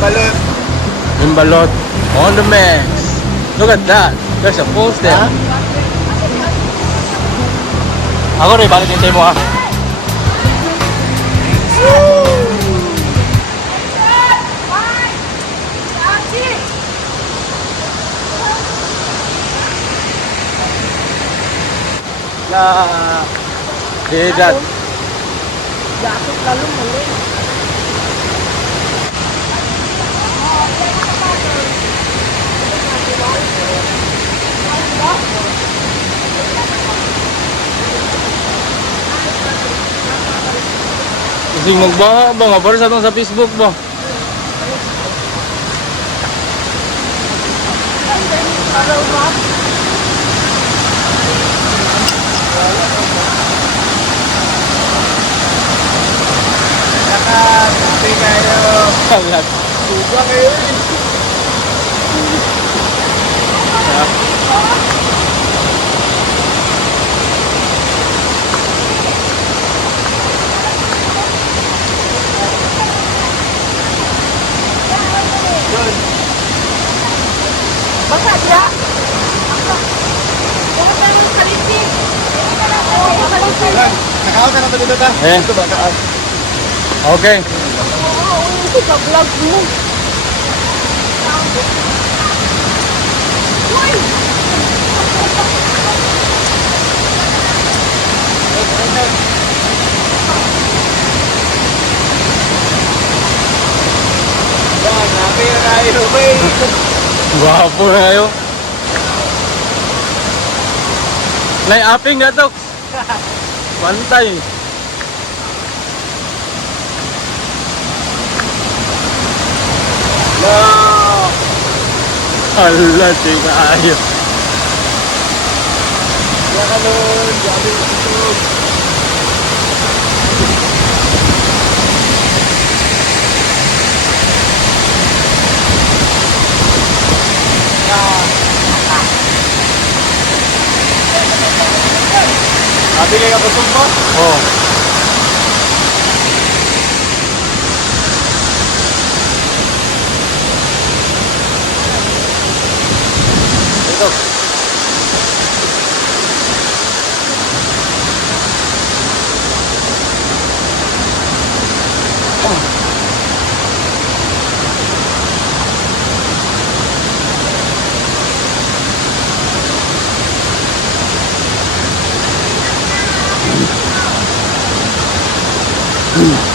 Balot. Yung balot. On the mix. Look at that. There's a poster. Ako rin, bakit hintay mo ha? La. Didat. Yakit lalo mali. Kasi magbaha ba nga? Para sa itong sa Facebook ba? Sabi kayo. Kalat. Suga kayo eh. Baka dia. Baka tayo kalitin. Oo, kalitin. Nakaon ka na ba dito ka? Eh. Ito ba kaan? Okay. Oo, ito sa vlog mo. Uy! Yan, nabi na tayo. Gwapo na kayo. Nai-upping na to. Pantay. La. Hala, tika ayo. Ya kalon. Sabi ko ito. Sabi kayo busog mo? Oh. Ito. Hmm.